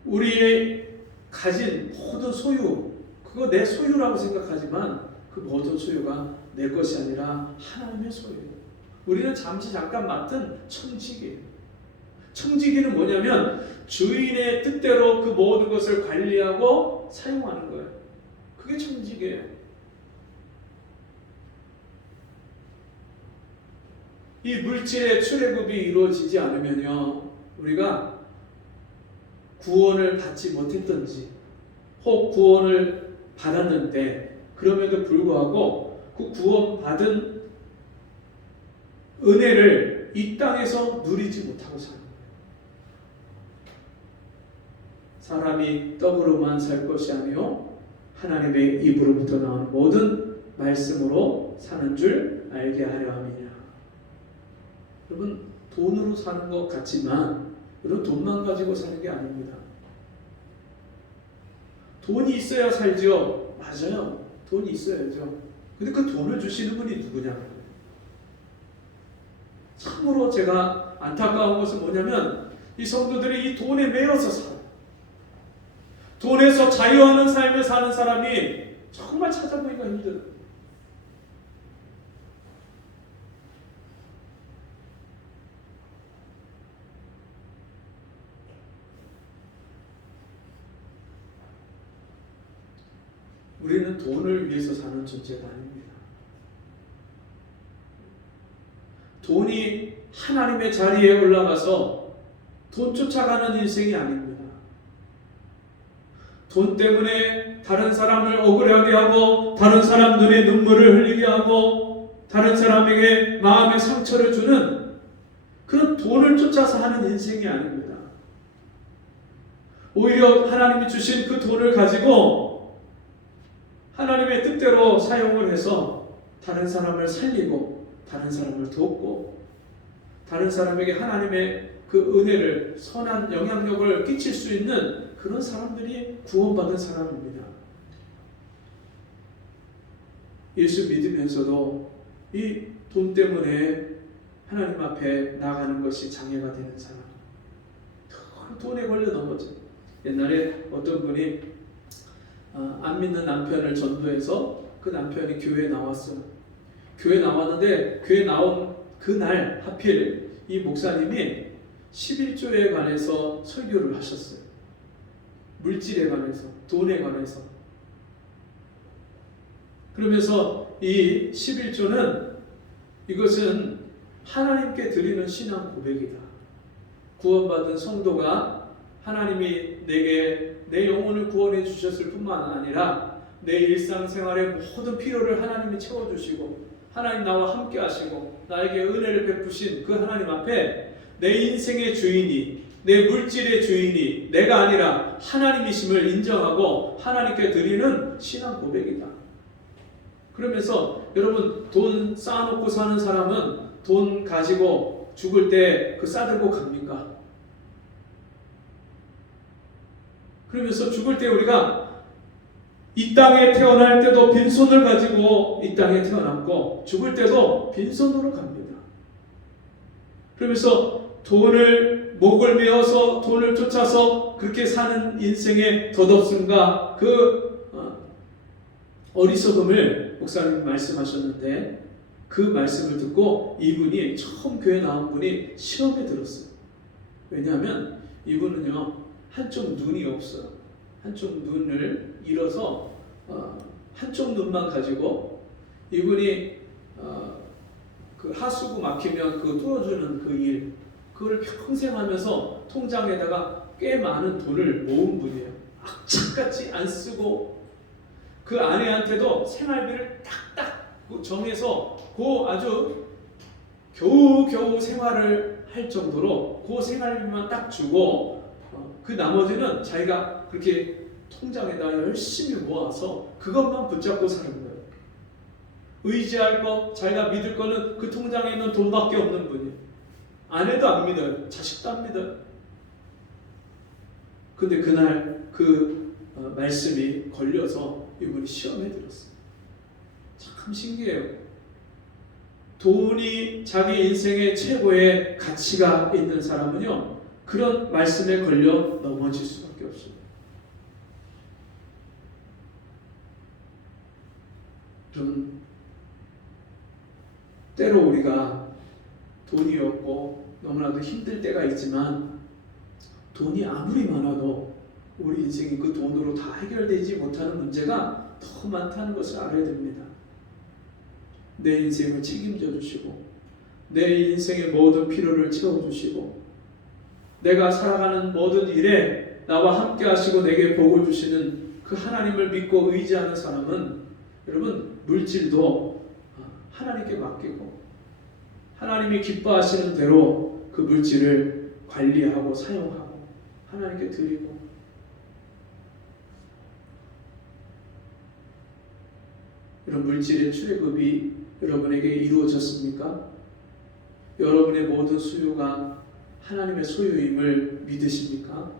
우리의 가진 모든 소유, 그거 내 소유라고 생각하지만 그 모든 소유가 내 것이 아니라 하나님의 소유예요. 우리는 잠깐 맡은 천직이에요. 청지기는 뭐냐면 주인의 뜻대로 그 모든 것을 관리하고 사용하는 거예요. 그게 청지기예요. 이 물질의 출애굽이 이루어지지 않으면요, 우리가 구원을 받지 못했던지 혹 구원을 받았는데 그럼에도 불구하고 그 구원받은 은혜를 이 땅에서 누리지 못하고 사는 거예요. 사람이 떡으로만 살 것이 아니요 하나님의 입으로부터 나오는 모든 말씀으로 사는 줄 알게 하려 함이냐. 여러분, 돈으로 사는 것 같지만 여러분, 돈만 가지고 사는 게 아닙니다. 돈이 있어야 살죠. 맞아요. 돈이 있어야죠. 근데 그 돈을 주시는 분이 누구냐? 참으로 제가 안타까운 것은 뭐냐면 이 성도들이 이 돈에 매여서 살아요. 돈에서 자유하는 삶을 사는 사람이 정말 찾아보기가 힘들어요. 우리는 돈을 위해서 사는 존재가 아닙니다. 돈이 하나님의 자리에 올라가서 돈 쫓아가는 인생이 아닙니다. 돈 때문에 다른 사람을 억울하게 하고 다른 사람 눈에 눈물을 흘리게 하고 다른 사람에게 마음의 상처를 주는 그런 돈을 쫓아서 하는 인생이 아닙니다. 오히려 하나님이 주신 그 돈을 가지고 하나님의 뜻대로 사용을 해서 다른 사람을 살리고 다른 사람을 돕고 다른 사람에게 하나님의 그 은혜를 선한 영향력을 끼칠 수 있는 그런 사람들이 구원받은 사람입니다. 예수 믿으면서도 이 돈 때문에 하나님 앞에 나가는 것이 장애가 되는 사람, 돈에 걸려 넘어져. 옛날에 어떤 분이 안 믿는 남편을 전도해서 그 남편이 교회에 나왔어요. 교회에 나왔는데 교회에 나온 그날 하필 이 목사님이 11조에 관해서 설교를 하셨어요. 물질에 관해서, 돈에 관해서. 그러면서 이 11조는 이것은 하나님께 드리는 신앙 고백이다. 구원받은 성도가 하나님이 내게 내 영혼을 구원해 주셨을 뿐만 아니라 내 일상생활의 모든 필요를 하나님이 채워주시고 하나님 나와 함께 하시고 나에게 은혜를 베푸신 그 하나님 앞에 내 인생의 주인이, 내 물질의 주인이 내가 아니라 하나님이심을 인정하고 하나님께 드리는 신앙 고백이다. 그러면서 여러분, 돈 쌓아놓고 사는 사람은 돈 가지고 죽을 때 그 싸들고 갑니까? 그러면서 죽을 때 우리가 이 땅에 태어날 때도 빈손을 가지고 이 땅에 태어났고 죽을 때도 빈손으로 갑니다. 그러면서 돈을 목을 메어서 돈을 쫓아서 그렇게 사는 인생의 덧없음과 그 어리석음을 목사님이 말씀하셨는데 그 말씀을 듣고 이분이 처음 교회 나온 분이 시험에 들었어요. 왜냐하면 이분은요 한쪽 눈이 없어요. 한쪽 눈을 잃어서 한쪽 눈만 가지고 이분이 그 하수구 막히면 그 뚫어주는 그 일, 그걸 평생 하면서 통장에다가 꽤 많은 돈을 모은 분이에요. 악착같이 안 쓰고 그 아내한테도 생활비를 딱딱 정해서 그 아주 겨우겨우 생활을 할 정도로 그 생활비만 딱 주고 그 나머지는 자기가 그렇게 통장에다 열심히 모아서 그것만 붙잡고 사는 거예요. 의지할 것, 자기가 믿을 거는 그 통장에 있는 돈밖에 없는 분이에요. 아내도 안 믿어요. 자식도 안 믿어요. 근데 그날 그 말씀이 걸려서 이분이 시험에 들었어요. 참 신기해요. 돈이 자기 인생의 최고의 가치가 있는 사람은요 그런 말씀에 걸려 넘어질 수밖에 없습니다. 때로 우리가 돈이 없고 너무나도 힘들 때가 있지만 돈이 아무리 많아도 우리 인생이 그 돈으로 다 해결되지 못하는 문제가 더 많다는 것을 알아야 됩니다. 내 인생을 책임져 주시고 내 인생의 모든 필요를 채워주시고 내가 살아가는 모든 일에 나와 함께 하시고 내게 복을 주시는 그 하나님을 믿고 의지하는 사람은 여러분 물질도 하나님께 맡기고 하나님이 기뻐하시는 대로 그 물질을 관리하고 사용하고 하나님께 드리고 이런 물질의 출애굽이 여러분에게 이루어졌습니까? 여러분의 모든 수요가 하나님의 소유임을 믿으십니까?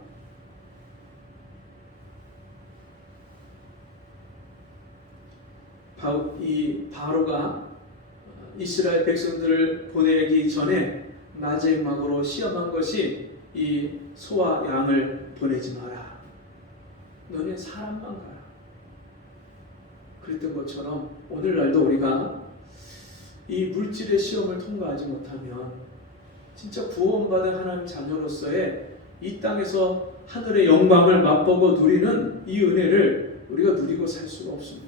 이 바로가 이스라엘 백성들을 보내기 전에 마지막으로 시험한 것이 이 소와 양을 보내지 마라. 너네 사람만 가라. 그랬던 것처럼 오늘날도 우리가 이 물질의 시험을 통과하지 못하면 진짜 구원받은 하나님 자녀로서의 이 땅에서 하늘의 영광을 맛보고 누리는 이 은혜를 우리가 누리고 살 수가 없습니다.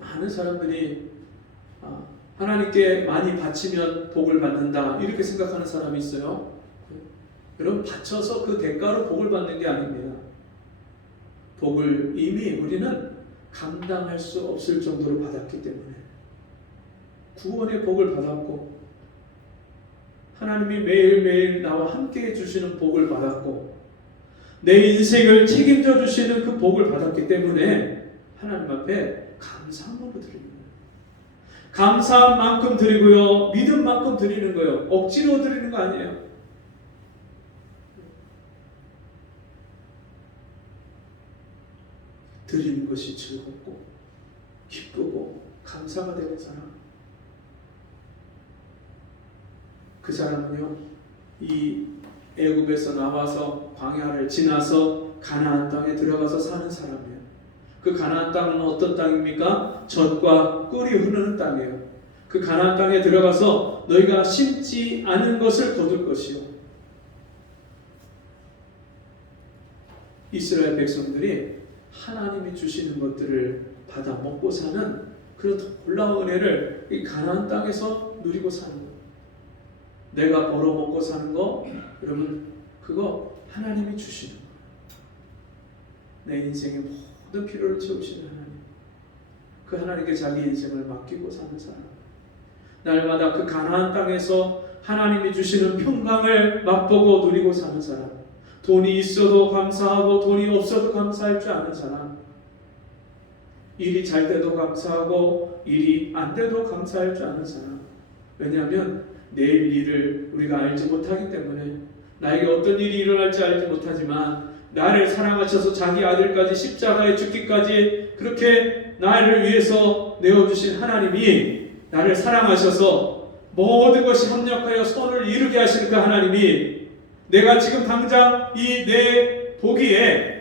많은 사람들이 하나님께 많이 바치면 복을 받는다 이렇게 생각하는 사람이 있어요. 여러분 바쳐서 그 대가로 복을 받는 게 아닙니다. 복을 이미 우리는 감당할 수 없을 정도로 받았기 때문에 구원의 복을 받았고 하나님이 매일매일 나와 함께 해주시는 복을 받았고 내 인생을 책임져 주시는 그 복을 받았기 때문에 하나님 앞에 감사함으로 드립니다. 감사한 만큼 드리고요. 믿음 만큼 드리는 거예요. 억지로 드리는 거 아니에요. 드리는 것이 즐겁고 기쁘고 감사가 되는 사람, 그 사람은요 이 애굽에서 나와서 광야를 지나서 가나안 땅에 들어가서 사는 사람이에요. 그 가나안 땅은 어떤 땅입니까? 젖과 꿀이 흐르는 땅이에요. 그 가나안 땅에 들어가서 너희가 심지 않은 것을 거둘 것이요. 이스라엘 백성들이 하나님이 주시는 것들을 받아 먹고 사는 그런 놀라운 은혜를 이 가나안 땅에서 누리고 사는 거예요. 내가 벌어 먹고 사는 거 여러분 그거 하나님이 주시는 거예요. 내 인생의 모든 필요를 채우시는 하나님, 그 하나님께 자기 인생을 맡기고 사는 사람, 날마다 그 가나안 땅에서 하나님이 주시는 평강을 맛보고 누리고 사는 사람, 돈이 있어도 감사하고 돈이 없어도 감사할 줄 아는 사람, 일이 잘 돼도 감사하고 일이 안 돼도 감사할 줄 아는 사람. 왜냐하면 내일 일을 우리가 알지 못하기 때문에 나에게 어떤 일이 일어날지 알지 못하지만 나를 사랑하셔서 자기 아들까지 십자가에 죽기까지 그렇게 나를 위해서 내어주신 하나님이 나를 사랑하셔서 모든 것이 합력하여 선을 이루게 하시는 그 하나님이 내가 지금 당장 이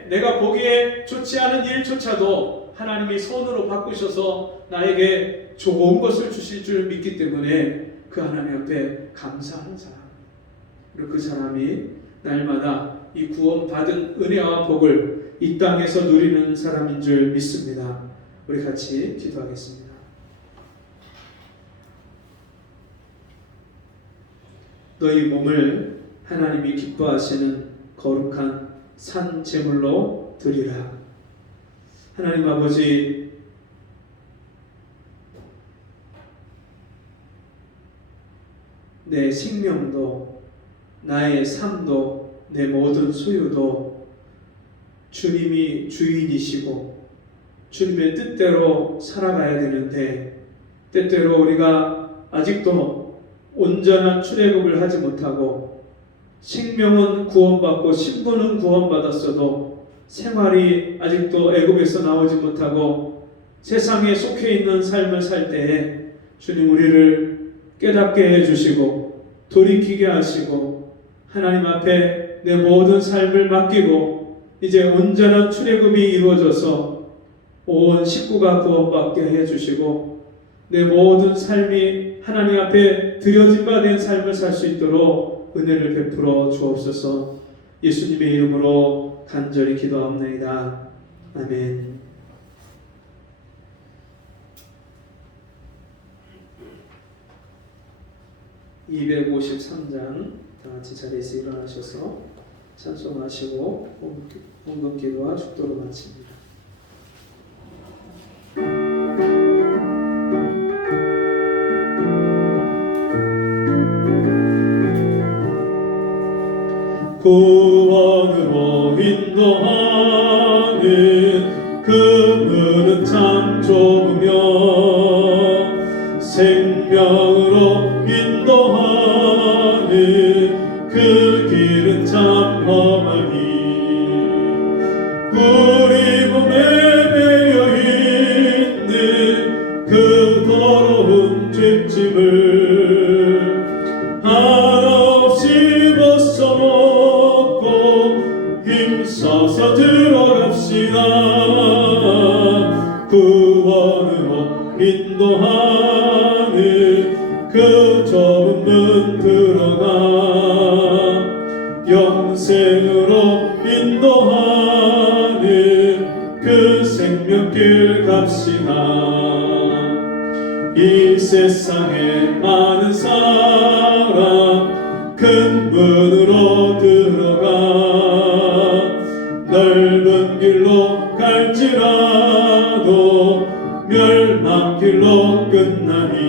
내가 보기에 좋지 않은 일조차도 하나님이 선으로 바꾸셔서 나에게 좋은 것을 주실 줄 믿기 때문에 그 하나님 앞에 감사하는 사람, 그리고 그 사람이 날마다 이 구원받은 은혜와 복을 이 땅에서 누리는 사람인 줄 믿습니다. 우리 같이 기도하겠습니다. 너희 몸을 하나님이 기뻐하시는 거룩한 산 제물로 드리라. 하나님 아버지, 내 생명도 나의 삶도 내 모든 소유도 주님이 주인이시고 주님의 뜻대로 살아가야 되는데 때때로 우리가 아직도 온전한 출애굽을 하지 못하고 생명은 구원받고 신분은 구원받았어도 생활이 아직도 애굽에서 나오지 못하고 세상에 속해 있는 삶을 살 때에 주님 우리를 깨닫게 해주시고 돌이키게 하시고 하나님 앞에 내 모든 삶을 맡기고 이제 온전한 출애굽이 이루어져서 온 식구가 구원받게 해주시고 내 모든 삶이 하나님 앞에 드려진 바 된 삶을 살 수 있도록 은혜를 베풀어 주옵소서. 예수님의 이름으로 간절히 기도합나이다. 아멘. (253장) 다같이 자리에서 일어나셔서 찬송하시고 헌금기도와 축도로 마칩니다. 구원으로 인도하는 그물은 참 좁으며 생명으로 인도하는 그 길은 참 험하니 우리 몸에 매여 있는 그 더러운 죄짐을 한없이 벗어놓고 힘써서 들어갑시다. 구원으로 인도하는 그 좁은 문 들어가 영생으로 인도하는 그 생명길 갑시다. 이 세상에 많은 사람 큰 문으로 들어가 넓은 길로 갈지라도 멸망길로 끝나니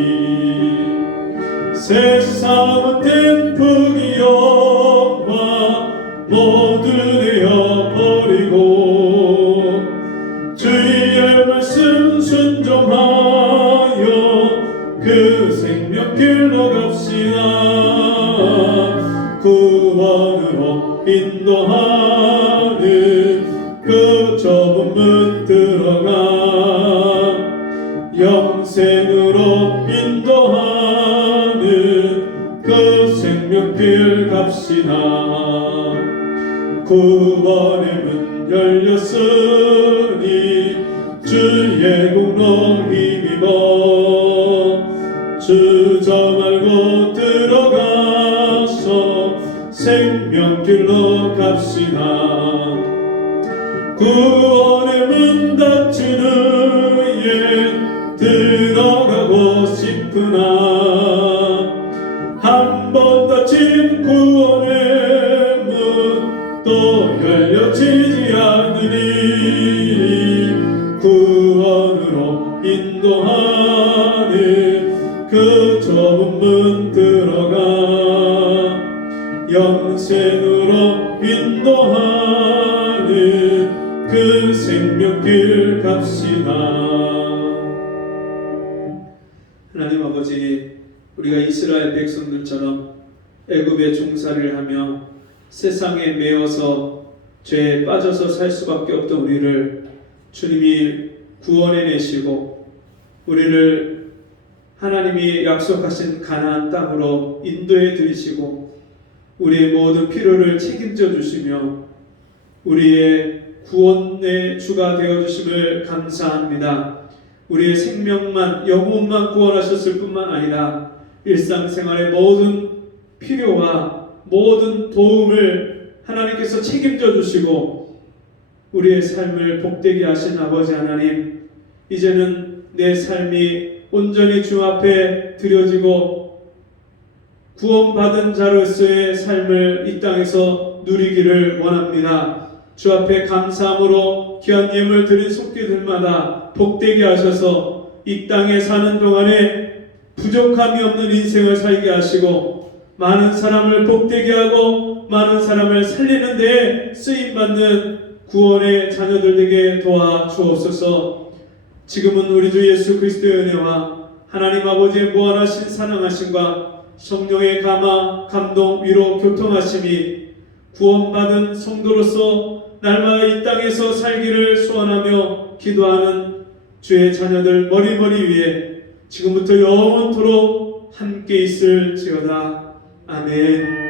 세상은 된 부귀영화 모두 내어버리고 주의 말씀 순종하여 그 생명길로 갑시다. 구원으로 인도하는 그 좁은 문 들어가 영생으로 인도하는 그 생명길 갑시다. 구원의 문 열렸으니 주의 공로 힘입어 주저 말고 들어가서 생명길로 갑시다. 구원의 문 닫힌 후에 들어가고 싶으나 한 번 닫힌 구원의 문 또 열려지지 않으니 구원으로 인도하는 그 좁은 문 들어가 영생으로 인도하는 그 생명길 갑시다. 하나님 아버지, 우리가 이스라엘 백성들처럼 애굽에 종살이를 하며 세상에 매여서 죄에 빠져서 살 수밖에 없던 우리를 주님이 구원해내시고 우리를 하나님이 약속하신 가나안 땅으로 인도해 들이시고 우리의 모든 필요를 책임져 주시며 우리의 구원의 주가 되어 주심을 감사합니다. 우리의 생명만, 영혼만 구원하셨을 뿐만 아니라 일상생활의 모든 필요와 모든 도움을 하나님께서 책임져 주시고 우리의 삶을 복되게 하신 아버지 하나님, 이제는 내 삶이 온전히 주 앞에 드려지고 구원받은 자로서의 삶을 이 땅에서 누리기를 원합니다. 주 앞에 감사함으로 귀한 예물 드린 손길들마다 복되게 하셔서 이 땅에 사는 동안에 부족함이 없는 인생을 살게 하시고 많은 사람을 복되게 하고 많은 사람을 살리는 데에 쓰임받는 구원의 자녀들 되게 도와주옵소서. 지금은 우리 주 예수 그리스도의 은혜와 하나님 아버지의 무한하신 사랑하심과 성령의 감화, 감동, 위로, 교통하심이 구원받은 성도로서 날마다 이 땅에서 살기를 소원하며 기도하는 주의 자녀들 머리머리 위에 지금부터 영원토록 함께 있을지어다. 아멘.